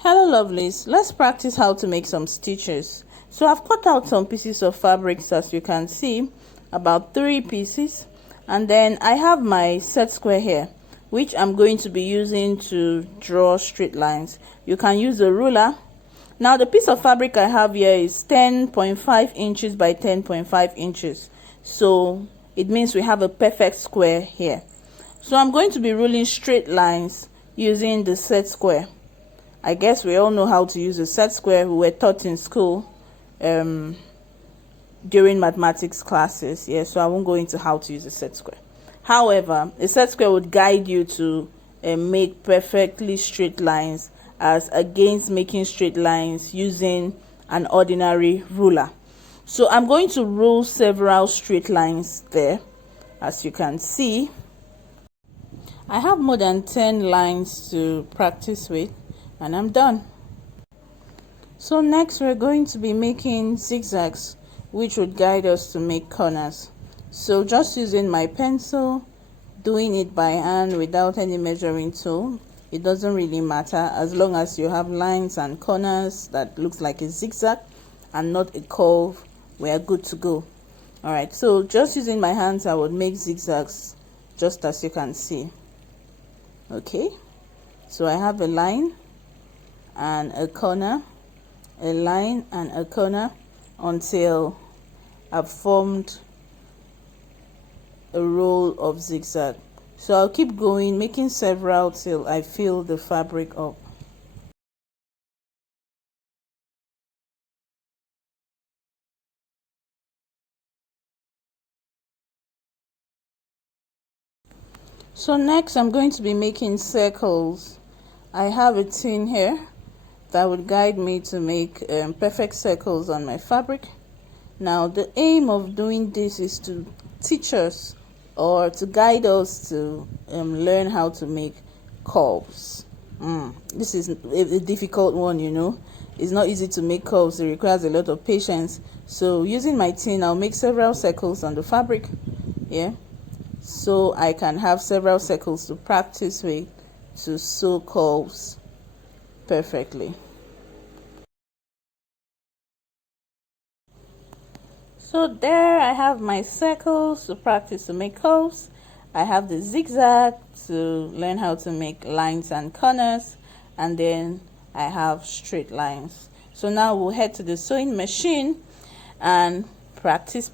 Hello lovelies, let's practice how to make some stitches. So I've cut out some pieces of fabrics, as you can see, about 3 pieces, and then I have my set square here, which I'm going to be using to draw straight lines. You can use a ruler. Now the piece of fabric I have here is 10.5 inches by 10.5 inches, so it means we have a perfect square here. So I'm going to be ruling straight lines using the set square. I guess we all know how to use a set square. We were taught in school during mathematics classes. Yeah, so I won't go into how to use a set square. However, a set square would guide you to make perfectly straight lines, as against making straight lines using an ordinary ruler. So I'm going to rule several straight lines there. As you can see, I have more than 10 lines to practice with, and I'm done. So next we're going to be making zigzags, which would guide us to make corners. So just using my pencil, doing it by hand without any measuring tool, it doesn't really matter, as long as you have lines and corners that looks like a zigzag and not a curve, we are good to go. Alright, so just using my hands, I would make zigzags just as you can see. Okay, so I have a line and a corner, a line and a corner, until I've formed a row of zigzag. So I'll keep going, making several till I fill the fabric up. So next I'm going to be making circles. I have a tin here that would guide me to make perfect circles on my fabric. Now the aim of doing this is to teach us, or to guide us to learn how to make curves. This is a difficult one, you know. It's not easy to make curves. It requires a lot of patience. So using my tin, I'll make several circles on the fabric, yeah, so I can have several circles to practice with to sew curves perfectly. So there I have my circles to practice to make curves. I have the zigzag to learn how to make lines and corners, and then I have straight lines. So now we'll head to the sewing machine and practice.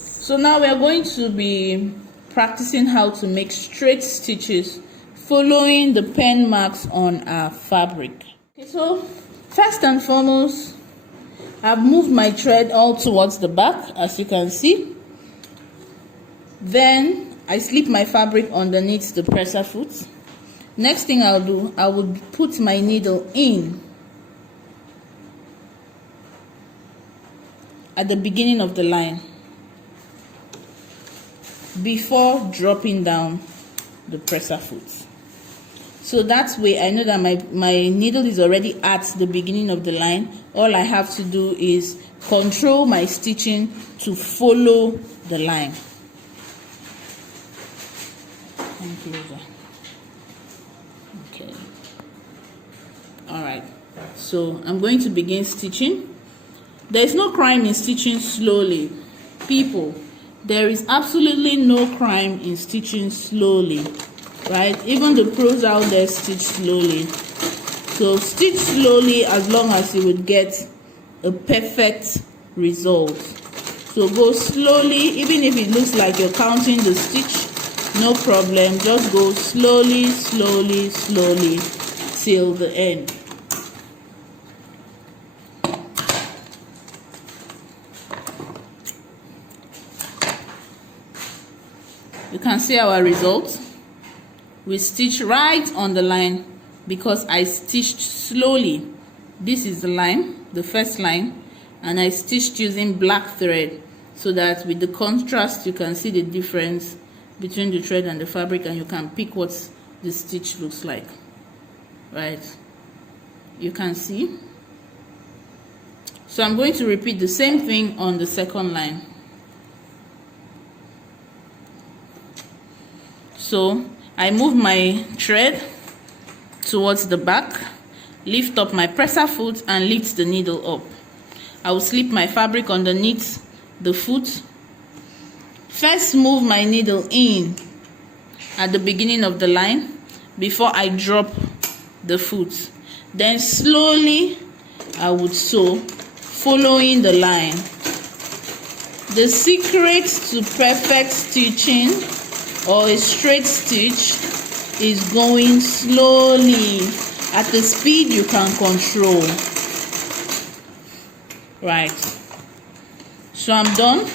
So now we are going to be practicing how to make straight stitches following the pen marks on our fabric. Okay, so first and foremost, I've moved my thread all towards the back, as you can see. Then I slip my fabric underneath the presser foot. Next thing I'll do, I would put my needle in at the beginning of the line before dropping down the presser foot. So that way I know that my needle is already at the beginning of the line. All I have to do is control my stitching to follow the line. Okay. Alright, so I'm going to begin stitching. There is no crime in stitching slowly. People, there is absolutely no crime in stitching slowly. Right? Even the pros out there stitch slowly. So stitch slowly as long as you would get a perfect result. So go slowly, even if it looks like you're counting the stitch, no problem. Just go slowly till the end. You can see our result. We stitch right on the line because I stitched slowly. This is the line, the first line, and I stitched using black thread so that with the contrast you can see the difference between the thread and the fabric, and you can pick what the stitch looks like. Right? You can see. So I'm going to repeat the same thing on the second line. So I move my thread towards the back lift up my presser foot and lift the needle up. I will slip my fabric underneath the foot. First move my needle in at the beginning of the line before I drop the foot. Then slowly I would sew following the line. The secret to perfect stitching or a straight stitch is going slowly at the speed you can control. Right, so I'm done.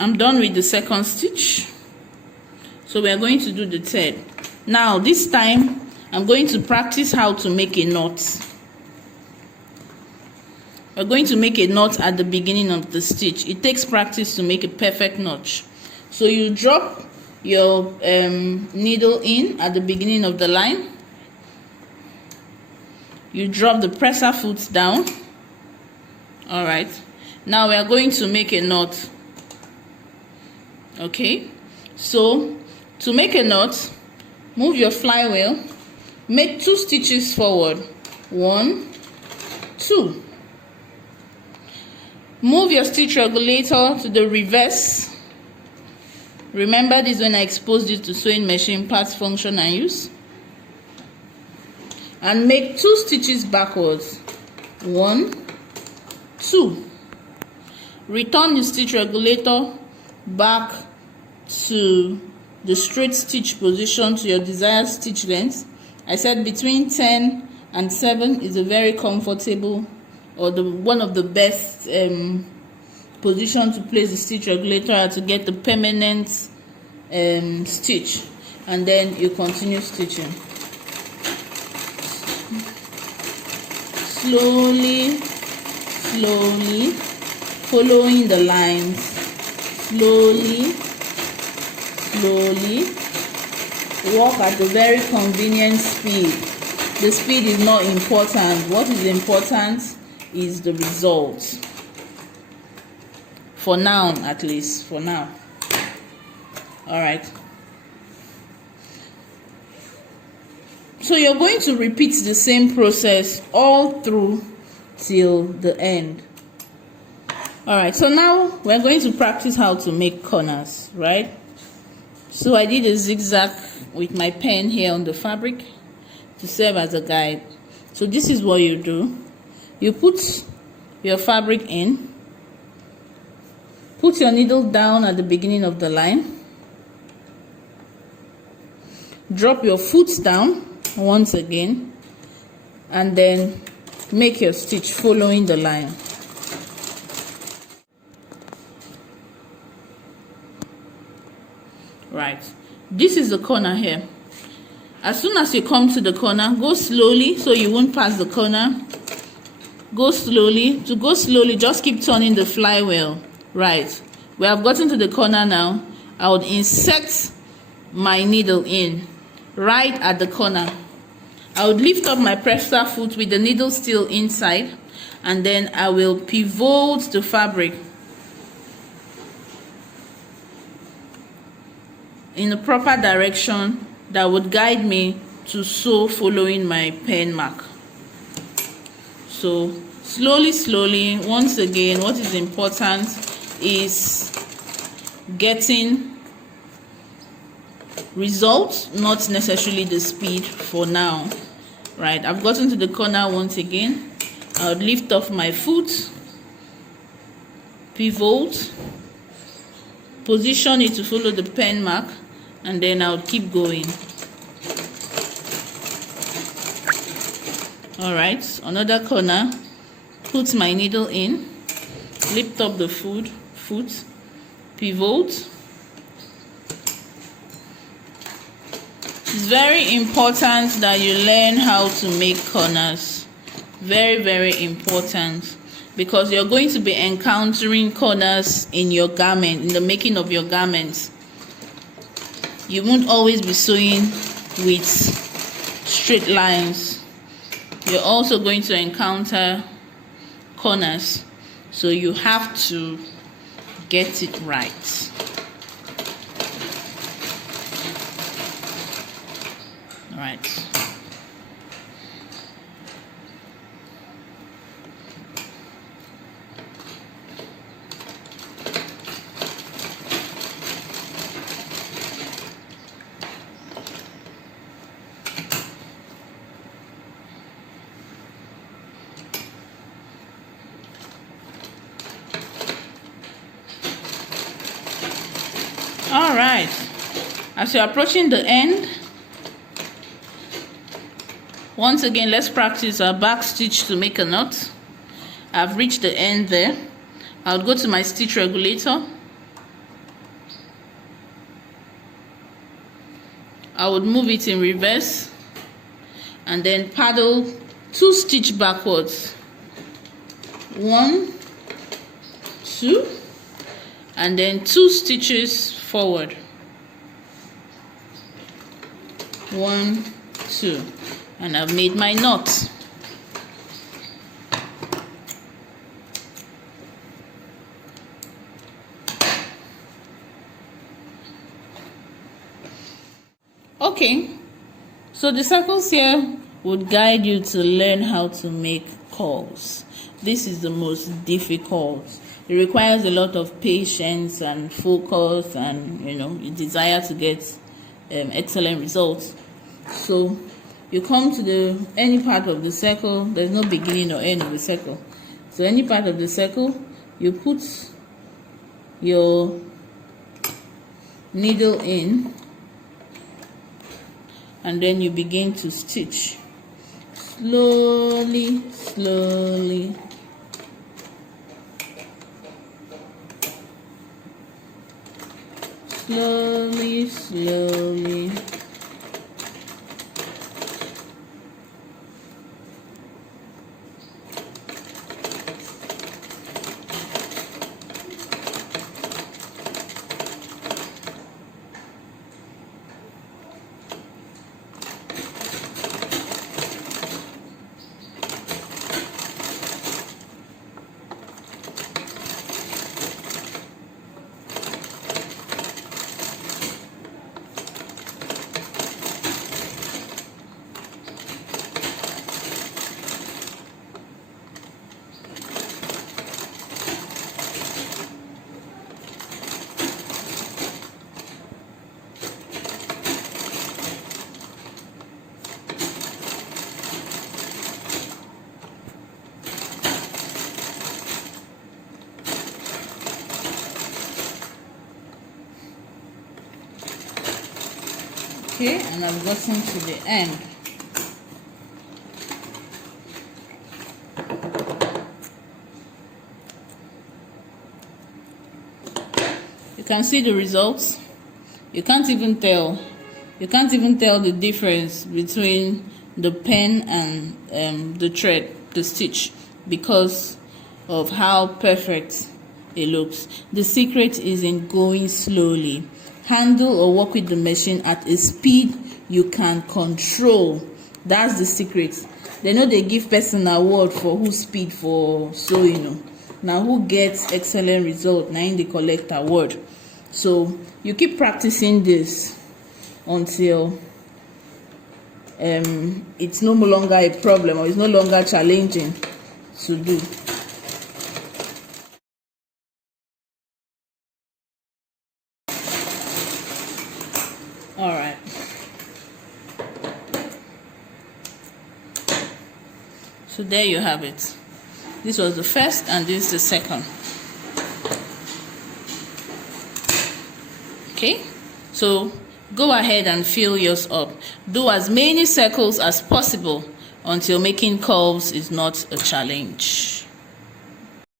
I'm done with the second stitch, so we are going to do the third. Now this time I'm going to practice how to make a knot. We're going to make a knot at the beginning of the stitch. It takes practice to make a perfect knot. So you drop your needle in at the beginning of the line. You drop the presser foot down. All right, now we are going to make a knot. Okay, so to make a knot, move your flywheel, make 2 stitches forward, 1, 2. Move your stitch regulator to the reverse. Remember this when I exposed it to sewing machine parts function and use. And make 2 stitches backwards, 1, 2. Return the stitch regulator back to the straight stitch position to your desired stitch length. I said between 10 and 7 is a very comfortable or one of the best position to place the stitch regulator to get the permanent stitch, and then you continue stitching slowly, following the lines. Slowly, walk at a very convenient speed. The speed is not important. What is important is the result. For now, at least. For now. All right. So you're going to repeat the same process all through till the end. All right, so now we're going to practice how to make corners, right? So I did a zigzag with my pen here on the fabric to serve as a guide. So this is what you do. You put your fabric in, put your needle down at the beginning of the line, drop your foot down once again, and then make your stitch following the line. Right, this is the corner here. As soon as you come to the corner, go slowly so you won't pass the corner. Go slowly. To go slowly, just keep turning the flywheel. Right, we have gotten to the corner now. I would insert my needle in right at the corner. I would lift up my presser foot with the needle still inside, and then I will pivot the fabric in the proper direction that would guide me to sew following my pen mark. So slowly, once again, what is important is getting results, not necessarily the speed for now. Right, I've gotten to the corner once again. I would lift off my foot, pivot, position it to follow the pen mark, and then I'll keep going. All right, another corner, put my needle in, lift up the foot, pivot. It's very important that you learn how to make corners. Very important, because you're going to be encountering corners in your garment, in the making of your garments. You won't always be sewing with straight lines. You're also going to encounter corners. so you have to get it right. All right. All right, as you're approaching the end, once again, let's practice our back stitch to make a knot. I've reached the end there. I'll go to my stitch regulator. I would move it in reverse and then paddle 2 stitches backwards. 1, 2, and then 2 stitches forward. 1, 2, and I've made my knot. Okay, so the circles here would guide you to learn how to make curls. This is the most difficult. It requires a lot of patience and focus and, a desire to get excellent results. So you come to any part of the circle. There's no beginning or end of the circle. So any part of the circle, you put your needle in, and then you begin to stitch slowly, slowly. Slowly, slowly. Okay, and I've gotten to the end. You can see the results. You can't even tell. You can't even tell the difference between the pen and the thread, the stitch, because of how perfect it looks. The secret is in going slowly. Handle or work with the machine at a speed you can control. That's the secret. They know they give person award for who speed for sewing. Now who gets excellent result, now in the collect award. So you keep practicing this until it's no longer a problem, or it's no longer challenging to do. All right. So there you have it. This was the first and this is the second. Okay, so go ahead and fill yours up. Do as many circles as possible until making curves is not a challenge.